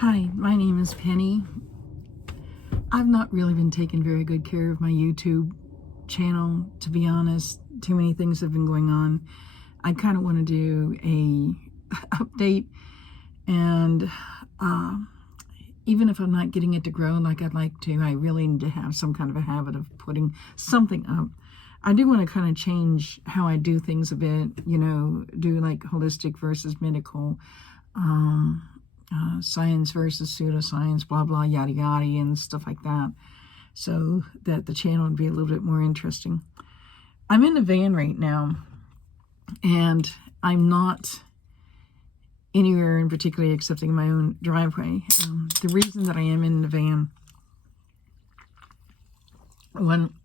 Hi, my name is Penny. I've not really been taking very good care of my YouTube channel, to be honest. Too many things have been going on. I kind of want to do a update, and even if I'm not getting it to grow like I'd like to, I really need to have some kind of a habit of putting something up. I do want to kind of change how I do things a bit, do like holistic versus medical, science versus pseudoscience, blah, blah, yada, yada, and stuff like that, so that the channel would be a little bit more interesting. I'm in a van right now, and I'm not anywhere in particular excepting my own driveway. The reason that I am in the van,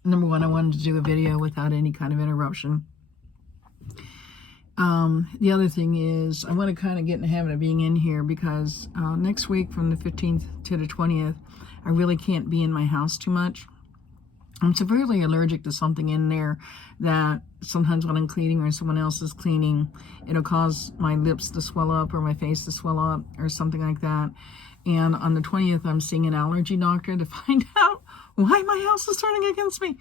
number one, I wanted to do a video without any kind of interruption. The other thing is I want to kind of get in the habit of being in here because next week from the 15th to the 20th, I really can't be in my house too much. I'm severely allergic to something in there that sometimes when I'm cleaning or someone else is cleaning, it'll cause my lips to swell up or my face to swell up or something like that. And on the 20th, I'm seeing an allergy doctor to find out why my house is turning against me.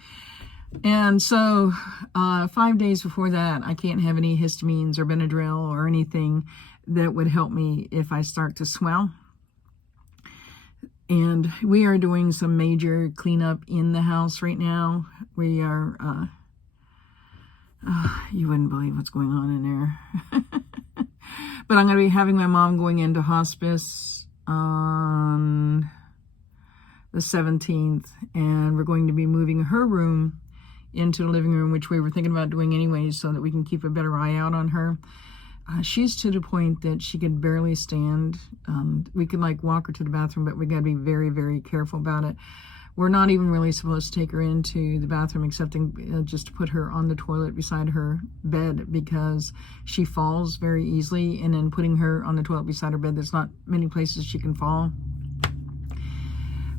And so 5 days before that, I can't have any histamines or Benadryl or anything that would help me if I start to swell. And we are doing some major cleanup in the house right now. We are, you wouldn't believe what's going on in there. But I'm going to be having my mom going into hospice on the 17th, and we're going to be moving her room into the living room, which we were thinking about doing anyways, so that we can keep a better eye out on her. She's to the point that she could barely stand. We could walk her to the bathroom, but we got to be very, very careful about it. We're not even really supposed to take her into the bathroom, excepting just to put her on the toilet beside her bed, because she falls very easily, and then putting her on the toilet beside her bed, there's not many places she can fall.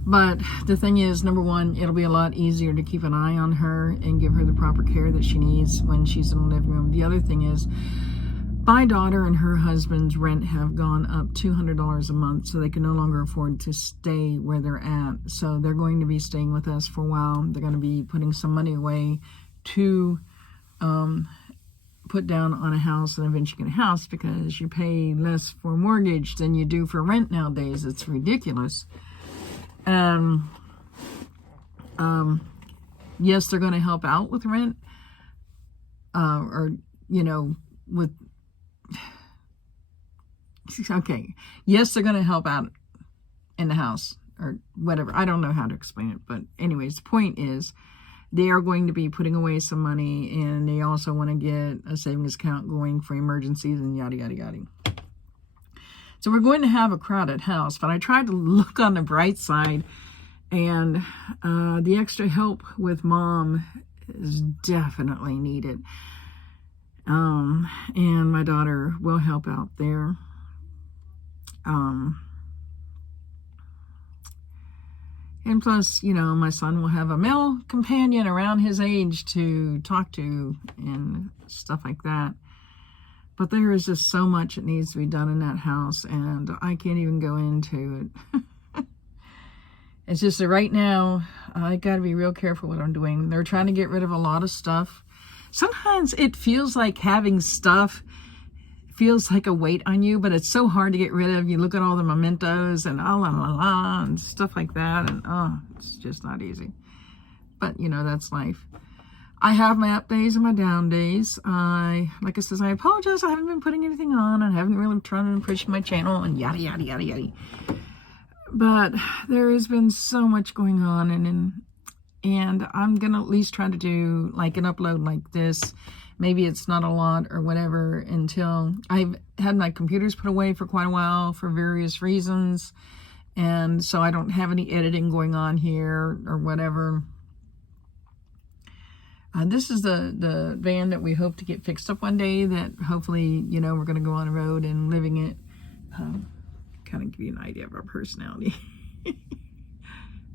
But the thing is, number one, it'll be a lot easier to keep an eye on her and give her the proper care that she needs when she's in the living room. The other thing is, my daughter and her husband's rent have gone up $200 a month, so they can no longer afford to stay where they're at. So they're going to be staying with us for a while. They're going to be putting some money away to put down on a house and eventually get a house, because you pay less for a mortgage than you do for rent nowadays. It's ridiculous. Yes, they're going to help out with rent, yes, they're going to help out in the house or whatever. I don't know how to explain it, but anyways, the point is they are going to be putting away some money, and they also want to get a savings account going for emergencies and yada, yada, yada. So we're going to have a crowded house, but I tried to look on the bright side, and the extra help with mom is definitely needed. And my daughter will help out there. And plus, my son will have a male companion around his age to talk to and stuff like that. But there is just so much that needs to be done in that house, and I can't even go into it. It's just that right now, I got to be real careful what I'm doing. They're trying to get rid of a lot of stuff. Sometimes it feels like having stuff feels like a weight on you, but it's so hard to get rid of. You look at all the mementos and and stuff like that, and it's just not easy. But, that's life. I have my up days and my down days. Like I said, I apologize. I haven't been putting anything on. I haven't really tried to push my channel and yada, yada, yada, yada. But there has been so much going on, and I'm going to at least try to do an upload like this. Maybe it's not a lot or whatever, until I've had my computers put away for quite a while for various reasons. And so I don't have any editing going on here or whatever. This is the van that we hope to get fixed up one day, that hopefully, we're going to go on the road and living it. Kind of give you an idea of our personality.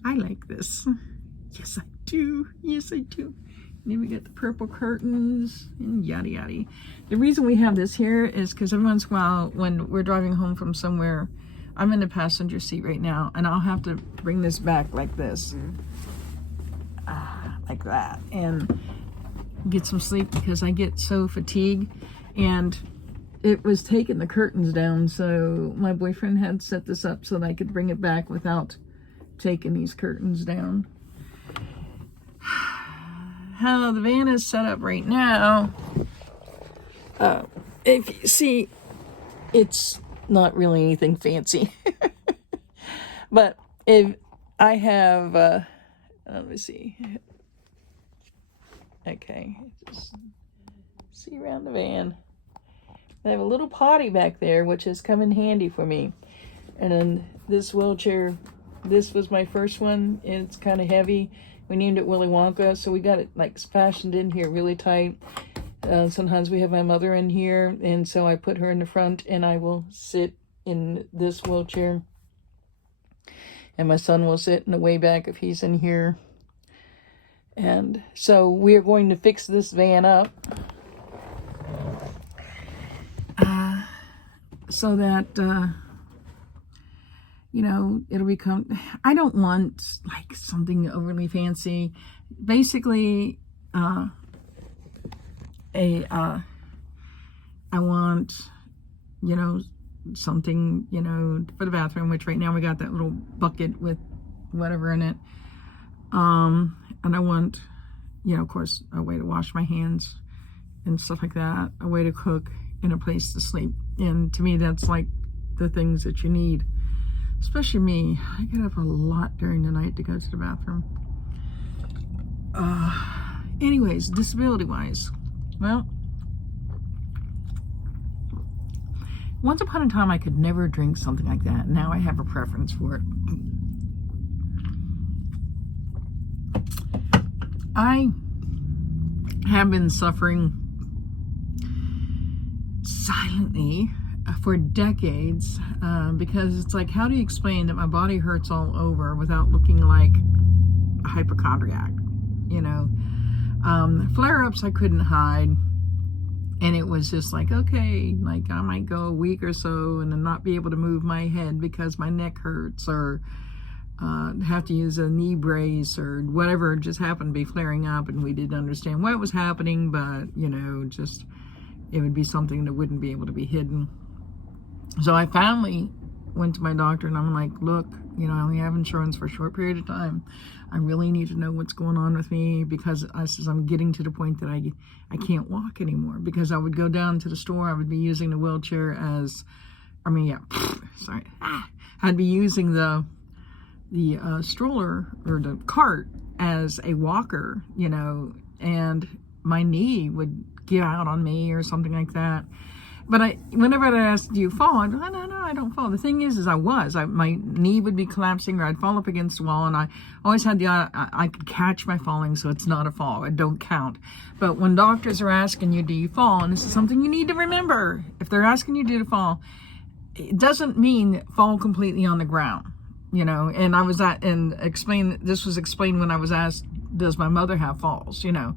I like this. Yes, I do. Yes, I do. And then we got the purple curtains and yada, yada. The reason we have this here is because every once in a while when we're driving home from somewhere I'm in the passenger seat right now, and I'll have to bring this back like this, like that, and get some sleep because I get so fatigued. And it was taking the curtains down, so my boyfriend had set this up so that I could bring it back without taking these curtains down. How the van is set up right now, if you see, it's not really anything fancy. But if I have, let me see. Okay, just see around the van. I have a little potty back there, which has come in handy for me. And then this wheelchair, this was my first one. It's kind of heavy. We named it Willy Wonka, so we got it like fashioned in here really tight. Sometimes we have my mother in here, and so I put her in the front, and I will sit in this wheelchair. And my son will sit in the way back if he's in here. And so we are going to fix this van up. So that, you know, it'll become, I don't want like something overly fancy. Basically, I want, you know, something, you know, for the bathroom, which right now we got that little bucket with whatever in it. And I want, you know, of course, a way to wash my hands and stuff like that, a way to cook, and a place to sleep. And to me, that's like the things that you need. Especially me. I get up a lot during the night to go to the bathroom. Anyways, disability-wise, well, once upon a time I could never drink something like that. Now I have a preference for it. I have been suffering silently for decades, because it's like, how do you explain that my body hurts all over without looking like a hypochondriac? You know, flare-ups I couldn't hide, and it was just like, okay, like I might go a week or so and then not be able to move my head because my neck hurts, or have to use a knee brace or whatever just happened to be flaring up, and we didn't understand what was happening, but you know, just it would be something that wouldn't be able to be hidden. So I finally went to my doctor, and I'm like, look, you know, I only have insurance for a short period of time. I really need to know what's going on with me, because I'm getting to the point that I can't walk anymore, because I would go down to the store, I would be using the wheelchair as, sorry, I'd be using the stroller or the cart as a walker, you know, and my knee would give out on me or something like that. But whenever I asked, do you fall? I'd go, no, I don't fall. The thing is my knee would be collapsing, or I'd fall up against the wall, and I always had I could catch my falling, so it's not a fall. It don't count. But when doctors are asking you, do you fall? And this is something you need to remember. If they're asking you, do you fall? It doesn't mean fall completely on the ground, you know. And this was explained when I was asked, does my mother have falls? You know,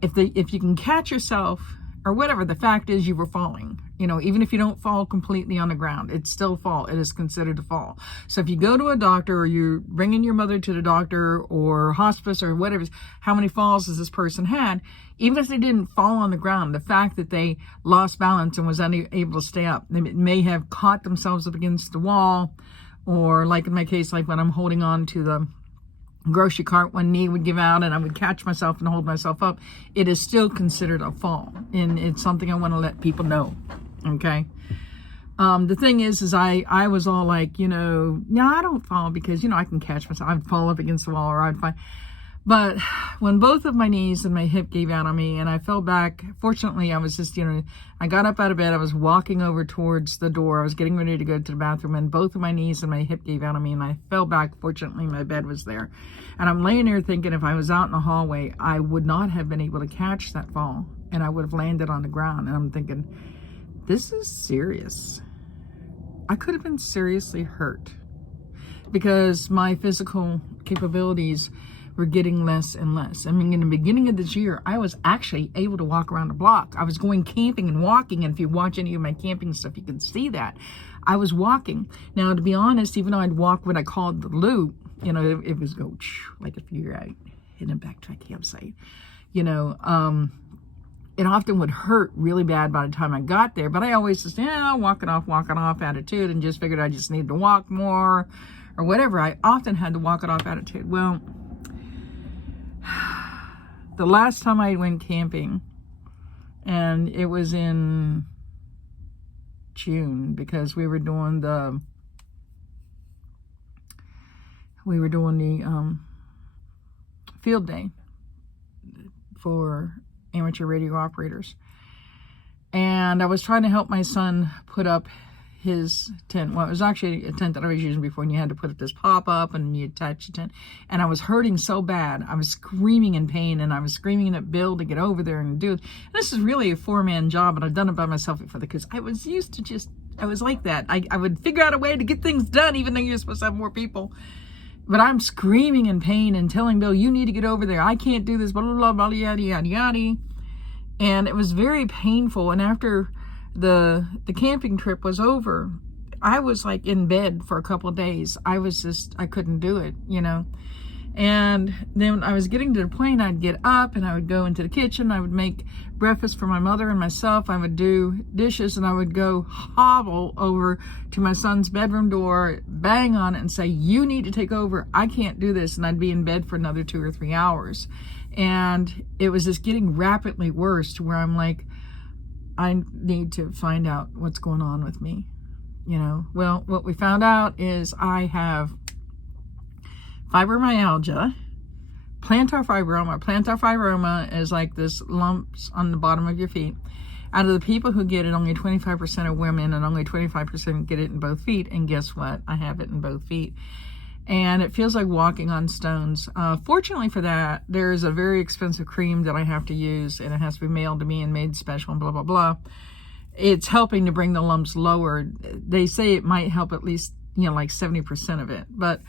if you can catch yourself, or whatever, the fact is you were falling, you know, even if you don't fall completely on the ground, it's still fall. It is considered a fall. So if you go to a doctor, or you're bringing your mother to the doctor or hospice or whatever, how many falls has this person had? Even if they didn't fall on the ground, the fact that they lost balance and was unable to stay up, they may have caught themselves up against the wall, or like in my case, like when I'm holding on to the grocery cart, one knee would give out and I would catch myself and hold myself up. It is still considered a fall, and it's something I want to let people know. Okay. The thing is I was all like, you know, no, I don't fall because, you know, I can catch myself. I'd fall up against the wall, or I'd find. But when both of my knees and my hip gave out on me and I fell back, fortunately I was just, you know, I got up out of bed, I was walking over towards the door, I was getting ready to go to the bathroom, and both of my knees and my hip gave out on me and I fell back. Fortunately, my bed was there. And I'm laying there thinking, if I was out in the hallway, I would not have been able to catch that fall, and I would have landed on the ground. And I'm thinking, this is serious. I could have been seriously hurt, because my physical capabilities were getting less and less. I mean, in the beginning of this year, I was actually able to walk around the block. I was going camping and walking, and if you watch any of my camping stuff, you can see that. I was walking. Now, to be honest, even though I'd walk what I called the loop, you know, it was go like if you're out hitting back to a campsite, you know, it often would hurt really bad by the time I got there, but I always just, walking off attitude, and just figured I just needed to walk more or whatever. I often had the walk it off attitude. Well, the last time I went camping, and it was in June, because we were doing the field day for amateur radio operators, and I was trying to help my son put up his tent. Well, it was actually a tent that I was using before, and you had to put up this pop-up and you attach the tent, and I was hurting so bad. I was screaming in pain, and I was screaming at Bill to get over there and do it. And this is really a four-man job, and I've done it by myself before, because I was used to I was like that. I would figure out a way to get things done, even though you're supposed to have more people. But I'm screaming in pain and telling Bill, you need to get over there. I can't do this, blah, blah, blah, blah, yada, yada, yada. And it was very painful. And after the camping trip was over, I was like in bed for a couple of days. I couldn't do it, you know. And then when I was getting to the point, I'd get up and I would go into the kitchen. I would make breakfast for my mother and myself. I would do dishes, and I would go hobble over to my son's bedroom door, bang on it, and say, you need to take over. I can't do this. And I'd be in bed for another 2 or 3 hours. And it was just getting rapidly worse, to where I'm like, I need to find out what's going on with me, you know. Well, what we found out is I have fibromyalgia, plantar fibroma. Plantar fibroma is like this lumps on the bottom of your feet. Out of the people who get it, only 25% are women, and only 25% get it in both feet. And guess what? I have it in both feet. And it feels like walking on stones. Fortunately for that, there's a very expensive cream that I have to use, and it has to be mailed to me and made special and blah, blah, blah. It's helping to bring the lumps lower. They say it might help at least, you know, like 70% of it. But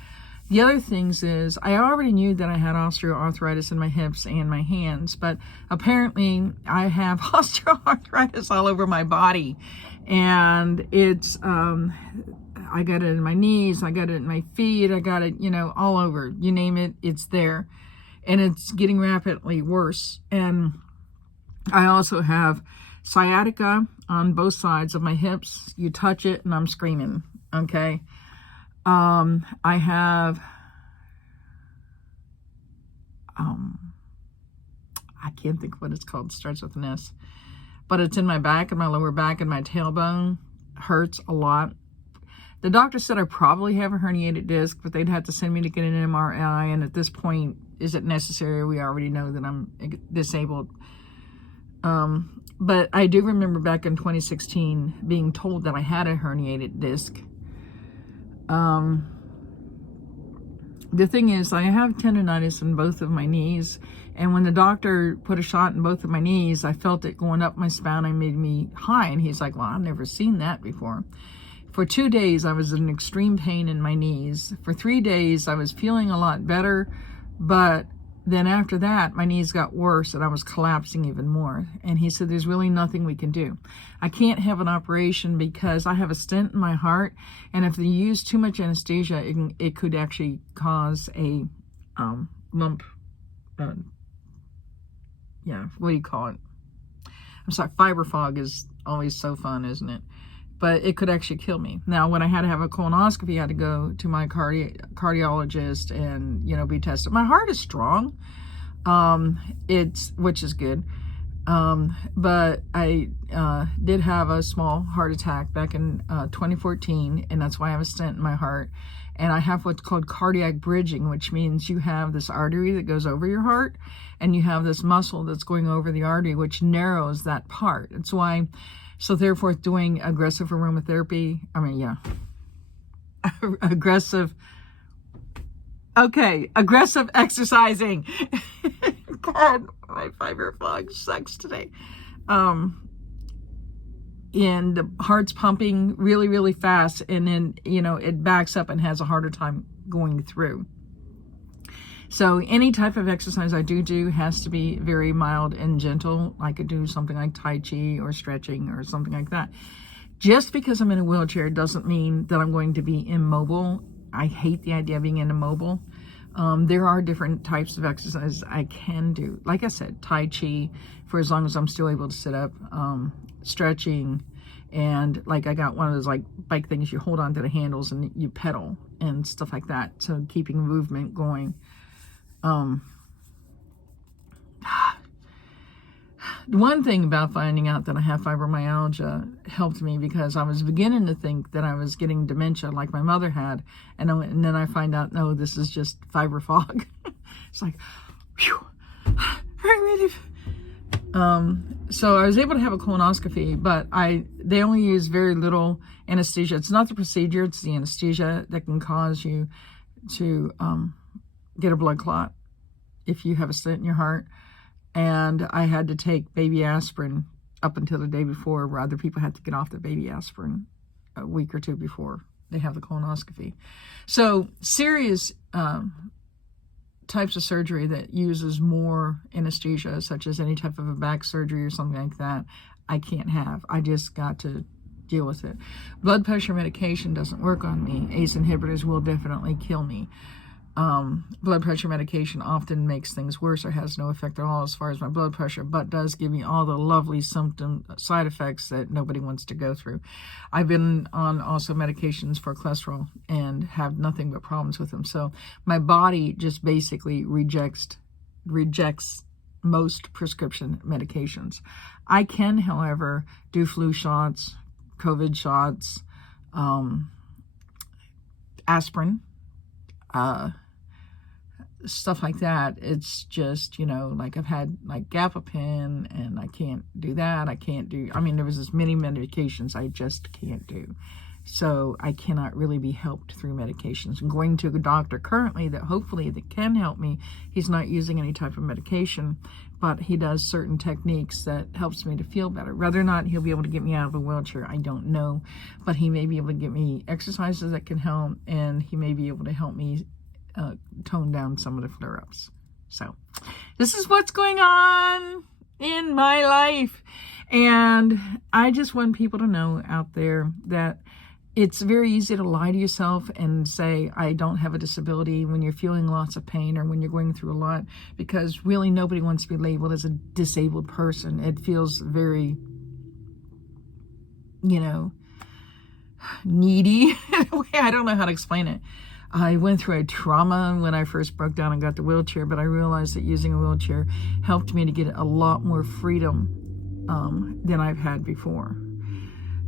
the other things is, I already knew that I had osteoarthritis in my hips and my hands, but apparently I have osteoarthritis all over my body. And it's, I got it in my knees, I got it in my feet, I got it, you know, all over. You name it, it's there. And it's getting rapidly worse. And I also have sciatica on both sides of my hips. You touch it and I'm screaming, okay? I have, I can't think what it's called. It starts with an S, but it's in my back, and my lower back, and my tailbone hurts a lot. The doctor said I probably have a herniated disc, but they'd have to send me to get an MRI. And at this point, is it necessary? We already know that I'm disabled. But I do remember back in 2016 being told that I had a herniated disc. The thing is, I have tendonitis in both of my knees, and when the doctor put a shot in both of my knees, I felt it going up my spine and made me high, and he's like, well, I've never seen that before. For 2 days, I was in extreme pain in my knees. For 3 days, I was feeling a lot better, but then after that, my knees got worse and I was collapsing even more. And he said, there's really nothing we can do. I can't have an operation because I have a stent in my heart. And if they use too much anesthesia, it could actually cause a lump. What do you call it? I'm sorry, fiber fog is always so fun, isn't it? But it could actually kill me. Now, when I had to have a colonoscopy, I had to go to my cardiologist and, you know, be tested. My heart is strong, which is good. But I did have a small heart attack back in 2014, and that's why I have a stent in my heart. And I have what's called cardiac bridging, which means you have this artery that goes over your heart, and you have this muscle that's going over the artery, which narrows that part. That's why. So therefore, doing aggressive aromatherapy, aggressive exercising. God, my fiber fog sucks today. And the heart's pumping really, really fast, and then, you know, it backs up and has a harder time going through. So any type of exercise I do has to be very mild and gentle. I could do something like Tai Chi or stretching or something like that. Just because I'm in a wheelchair doesn't mean that I'm going to be immobile. I hate the idea of being immobile. There are different types of exercises I can do. Like I said, Tai Chi for as long as I'm still able to sit up, stretching, and like I got one of those like bike things you hold on to the handles and you pedal and stuff like that. So keeping movement going. One thing about finding out that I have fibromyalgia helped me, because I was beginning to think that I was getting dementia like my mother had, and then I find out, no, this is just fibro fog. It's like, phew, relief. So I was able to have a colonoscopy, but they only use very little anesthesia. It's not the procedure, it's the anesthesia that can cause you to get a blood clot if you have a stent in your heart. And I had to take baby aspirin up until the day before, where other people had to get off the baby aspirin a week or two before they have the colonoscopy. So serious types of surgery that uses more anesthesia, such as any type of a back surgery or something like that, I can't have. I just got to deal with it. Blood pressure medication doesn't work on me. ACE inhibitors will definitely kill me. Blood pressure medication often makes things worse or has no effect at all as far as my blood pressure, but does give me all the lovely side effects that nobody wants to go through. I've been on also medications for cholesterol and have nothing but problems with them. So my body just basically rejects most prescription medications. I can, however, do flu shots, COVID shots, aspirin, stuff like that. It's just, like I've had like Gabapen, and I can't do that. There was as many medications I just can't do. So I cannot really be helped through medications. I'm going to a doctor currently that hopefully that can help me. He's not using any type of medication, but he does certain techniques that helps me to feel better. Whether or not he'll be able to get me out of a wheelchair, I don't know. But he may be able to get me exercises that can help, and he may be able to help me tone down some of the flare-ups. So this is what's going on in my life. And I just want people to know out there that it's very easy to lie to yourself and say, I don't have a disability, when you're feeling lots of pain or when you're going through a lot, because really nobody wants to be labeled as a disabled person. It feels very, needy. I don't know how to explain it. I went through a trauma when I first broke down and got the wheelchair, but I realized that using a wheelchair helped me to get a lot more freedom than I've had before.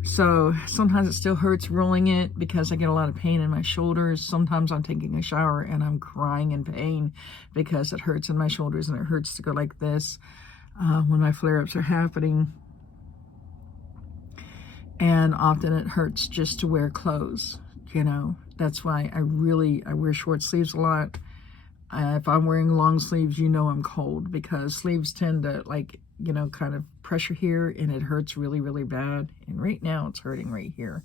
So sometimes it still hurts rolling it because I get a lot of pain in my shoulders. Sometimes I'm taking a shower and I'm crying in pain because it hurts in my shoulders, and it hurts to go like this when my flare-ups are happening. And often it hurts just to wear clothes, That's why I wear short sleeves a lot. If I'm wearing long sleeves, I'm cold, because sleeves tend to kind of pressure here, and it hurts really, really bad. And right now it's hurting right here.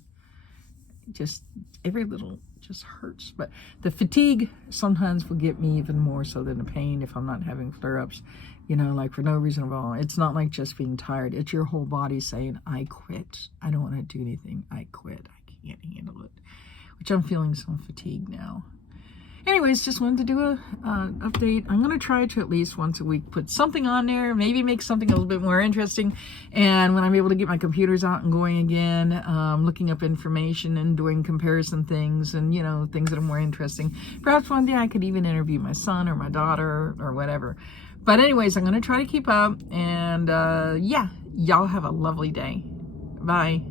Just every little just hurts. But the fatigue sometimes will get me even more so than the pain if I'm not having flare-ups, for no reason at all. It's not like just being tired. It's your whole body saying, I quit. I don't want to do anything. I quit. I can't handle it. Which I'm feeling some fatigue now. Anyways, just wanted to do a update. I'm going to try to at least once a week put something on there, maybe make something a little bit more interesting. And when I'm able to get my computers out and going again, looking up information and doing comparison things and, things that are more interesting. Perhaps one day I could even interview my son or my daughter or whatever. But anyways, I'm going to try to keep up. And yeah, y'all have a lovely day. Bye.